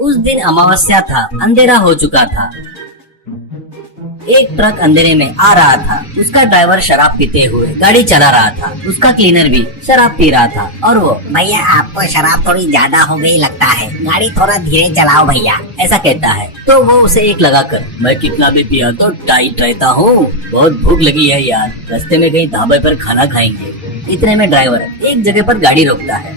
उस दिन अमावस्या था, अंधेरा हो चुका था। एक ट्रक अंधेरे में आ रहा था। उसका ड्राइवर शराब पीते हुए गाड़ी चला रहा था। उसका क्लीनर भी शराब पी रहा था और वो, भैया आपको शराब थोड़ी ज्यादा हो गई लगता है, गाड़ी थोड़ा धीरे चलाओ भैया, ऐसा कहता है। तो वो उसे एक लगाकर, मैं कितना भी पिया तो टाइट रहता हूँ, बहुत भूख लगी है यार, रास्ते में कहीं ढाबे पर खाना खाएंगे। इतने में ड्राइवर एक जगह पर गाड़ी रोकता है।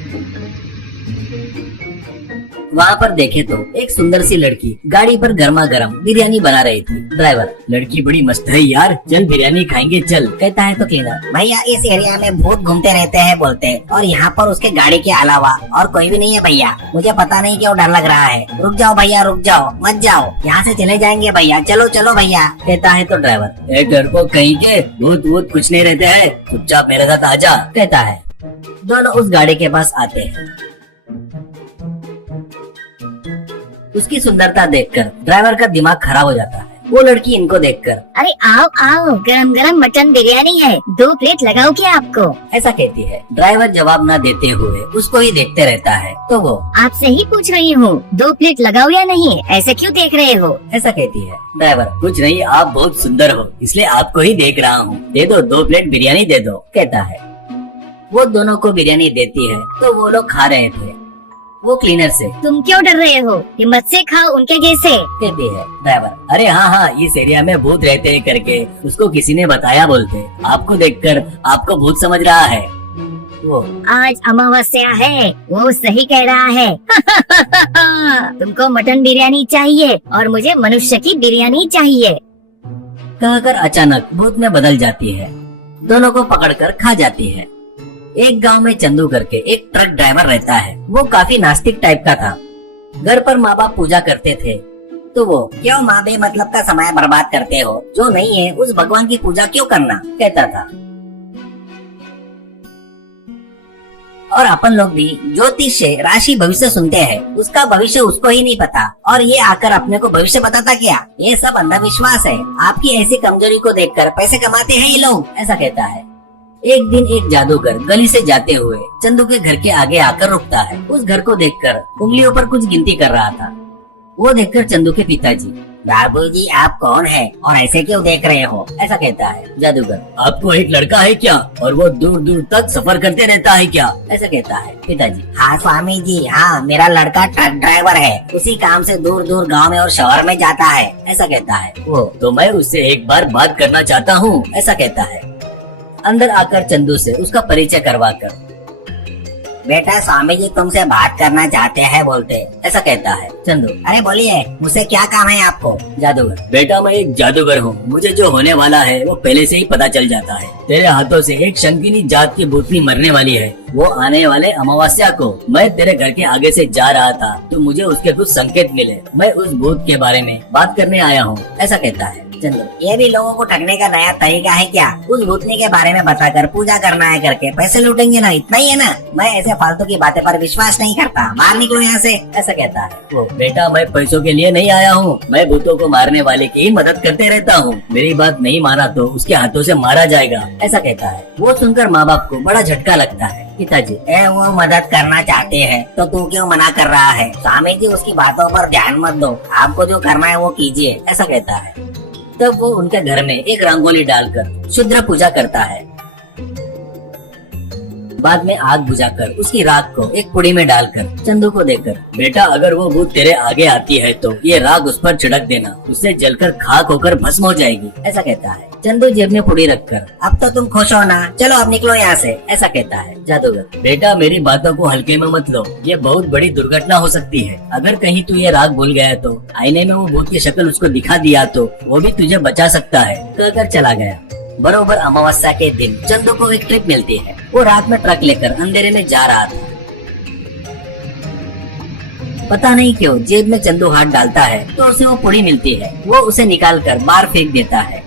वहाँ पर देखे तो एक सुंदर सी लड़की गाड़ी पर गर्मा गर्म बिरयानी बना रही थी। ड्राइवर, लड़की बड़ी मस्त है यार, चल बिरयानी खाएंगे चल, कहता है। तो क्लीनर, भैया इस एरिया में भूत घूमते रहते हैं बोलते, और यहाँ पर उसके गाड़ी के अलावा और कोई भी नहीं है भैया, मुझे पता नहीं क्यों डर लग रहा है, रुक जाओ भैया रुक जाओ, मत जाओ, यहाँ से चले जाएंगे भैया, चलो चलो भैया, कहता है। तो ड्राइवर, डर को कहीं के भूत वूत कुछ नहीं रहते हैं, चुपचाप मेरे साथ आजा, कहता है। दोनों उस गाड़ी के पास आते हैं। उसकी सुंदरता देखकर ड्राइवर का दिमाग खराब हो जाता है। वो लड़की इनको देखकर, अरे आओ आओ, गरम गरम मटन बिरयानी है, 2 प्लेट लगाओ क्या आपको, ऐसा कहती है। ड्राइवर जवाब न देते हुए उसको ही देखते रहता है। तो वो, आपसे ही पूछ रही हूँ, 2 प्लेट लगाओ या नहीं, ऐसे क्यों देख रहे हो, ऐसा कहती है। ड्राइवर, कुछ नहीं, आप बहुत सुंदर हो इसलिए आपको ही देख रहा हूँ, दे दो 2 प्लेट बिरयानी दे दो, कहता है। वो दोनों को बिरयानी देती है। तो वो लोग खा रहे थे। वो क्लीनर से, तुम क्यों डर रहे हो, हिम्मत से खाओ उनके जैसे, कहती है। ड्राइवर, अरे हाँ, इस एरिया में भूत रहते हैं करके उसको किसी ने बताया बोलते, आपको देखकर आपको भूत समझ रहा है। वो, आज अमावस्या है, वो सही कह रहा है। तुमको मटन बिरयानी चाहिए और मुझे मनुष्य की बिरयानी चाहिए, कहकर अचानक भूत में बदल जाती है। दोनों को पकड़कर खा जाती है। एक गांव में चंदू करके एक ट्रक ड्राइवर रहता है। वो काफी नास्तिक टाइप का था। घर पर माँ बाप पूजा करते थे। तो वो, क्यों माँ बे मतलब का समय बर्बाद करते हो, जो नहीं है उस भगवान की पूजा क्यों करना, कहता था। और अपन लोग भी ज्योतिष से राशि भविष्य सुनते हैं, उसका भविष्य उसको ही नहीं पता, और ये आकर अपने को भविष्य बताता क्या, ये सब अंधविश्वास है। आपकी ऐसी कमजोरी को देखकर पैसे कमाते हैं ये लोग, ऐसा कहता है। एक दिन एक जादूगर गली से जाते हुए चंदू के घर के आगे आकर रुकता है। उस घर को देखकर उंगलियों पर कुछ गिनती कर रहा था। वो देखकर चंदू के पिताजी, बाबूजी आप कौन है और ऐसे क्यों देख रहे हो, ऐसा कहता है। जादूगर, आपको एक लड़का है क्या और वो दूर दूर तक सफर करते रहता है क्या, ऐसा कहता है। पिताजी, हाँ स्वामी जी, हाँ मेरा लड़का ट्रक ड्राइवर है, उसी काम से दूर दूर गांव में और शहर में जाता है, ऐसा कहता है। वो, तो मैं उससे एक बार बात करना चाहता हूँ, ऐसा कहता है। अंदर आकर चंदू से उसका परिचय करवाकर, बेटा स्वामी जी तुमसे बात करना चाहते हैं बोलते, ऐसा कहता है। चंदू, अरे बोलिए मुझसे क्या काम है आपको। जादूगर, बेटा मैं एक जादूगर हूँ, मुझे जो होने वाला है वो पहले से ही पता चल जाता है। तेरे हाथों से एक शंकिनी जात की भूतनी मरने वाली है। वो आने वाले अमावस्या को मैं तेरे घर के आगे से जा रहा था, तो मुझे उसके कुछ संकेत मिले, मैं उस भूत के बारे में बात करने आया हूँ, ऐसा कहता है। चंदू, ये भी लोगों को ठगने का नया तरीका है क्या, उस भूतनी के बारे में बताकर पूजा करना है करके पैसे लूटेंगे ना, इतना ही है ना, मैं ऐसे फालतू की बातें पर विश्वास नहीं करता, बाहर निकलो यहाँ से, ऐसा कहता है। वो, बेटा मैं पैसों के लिए नहीं आया हूँ, मैं भूतों को मारने वाले की ही मदद करते रहता हूँ, मेरी बात नहीं माना तो उसके हाथों से मारा जाएगा, ऐसा कहता है। वो सुनकर माँ बाप को बड़ा झटका लगता है। पिताजी, वो मदद करना चाहते हैं तो तू क्यों मना कर रहा है, स्वामी जी उसकी बातों पर ध्यान मत दो, आपको जो करना है वो कीजिए, ऐसा कहता है। तब वो उनके घर में एक रंगोली डालकर शुद्र पूजा करता है। बाद में आग बुझाकर उसकी राख को एक पुड़ी में डालकर चंदू को देकर, बेटा अगर वो भूत तेरे आगे आती है तो ये राख उस पर छिड़क देना, उससे जलकर खाक होकर भस्म हो जाएगी, ऐसा कहता है। चंदू जेब में पुड़ी रखकर, अब तो तुम खुश हो ना, चलो अब निकलो यहाँ से, ऐसा कहता है। जादूगर, बेटा मेरी बातों को हल्के में मत लो, ये बहुत बड़ी दुर्घटना हो सकती है, अगर कहीं तू ये राग भूल गया तो आईने में वो भूत की शक्ल उसको दिखा दिया तो वो भी तुझे बचा सकता है, कहकर चला गया। बरोबर अमावस्या के दिन चंदू को एक ट्रिप मिलती है। वो रात में ट्रक लेकर अंधेरे में जा रहा था। पता नहीं क्यों जेब में चंदू हाथ डालता है तो उसे वो पुड़ी मिलती है। वो उसे निकालकर बाहर फेंक देता है।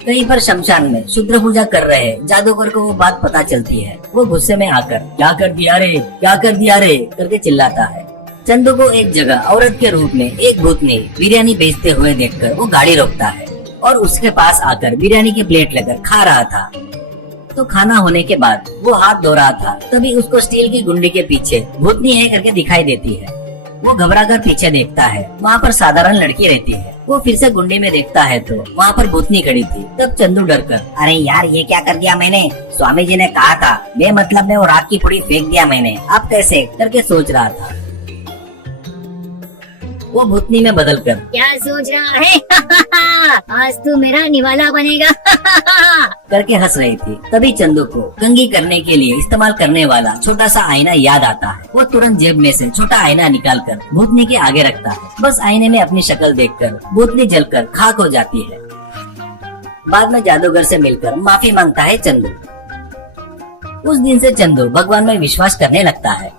कहीं पर शमशान में शुद्र पूजा कर रहे जादूगर को वो बात पता चलती है। वो गुस्से में आकर, क्या कर दिया रे, क्या कर दिया रे करके चिल्लाता है। चंदू को एक जगह औरत के रूप में एक भूतनी बिरयानी बेचते हुए देखकर वो गाड़ी रोकता है और उसके पास आकर बिरयानी की प्लेट लेकर खा रहा था। तो खाना होने के बाद वो हाथ धो रहा था, तभी उसको स्टील की गुंडी के पीछे भूतनी है करके दिखाई देती है। वो घबराकर पीछे देखता है, वहाँ पर साधारण लड़की रहती है। वो फिर से गुंडी में देखता है तो वहाँ पर भूतनी खड़ी थी। तब चंदू डर कर, अरे यार ये क्या कर दिया मैंने, स्वामी जी ने कहा था बेमतलब में वो राख की पुड़ी फेंक दिया मैंने, अब कैसे। करके सोच रहा था। वो भूतनी में बदल कर क्या सोच रहा है? आज तू मेरा निवाला बनेगा। करके हंस रही थी। तभी चंदू को कंघी करने के लिए इस्तेमाल करने वाला छोटा सा आईना याद आता है। वो तुरंत जेब में से छोटा आईना निकाल कर भूतनी के आगे रखता है। बस आईने में अपनी शक्ल देखकर भूतनी जलकर खाक हो जाती है। बाद में जादूगर से मिलकर माफी मांगता है चंदू। उस दिन से चंदू भगवान में विश्वास करने लगता है।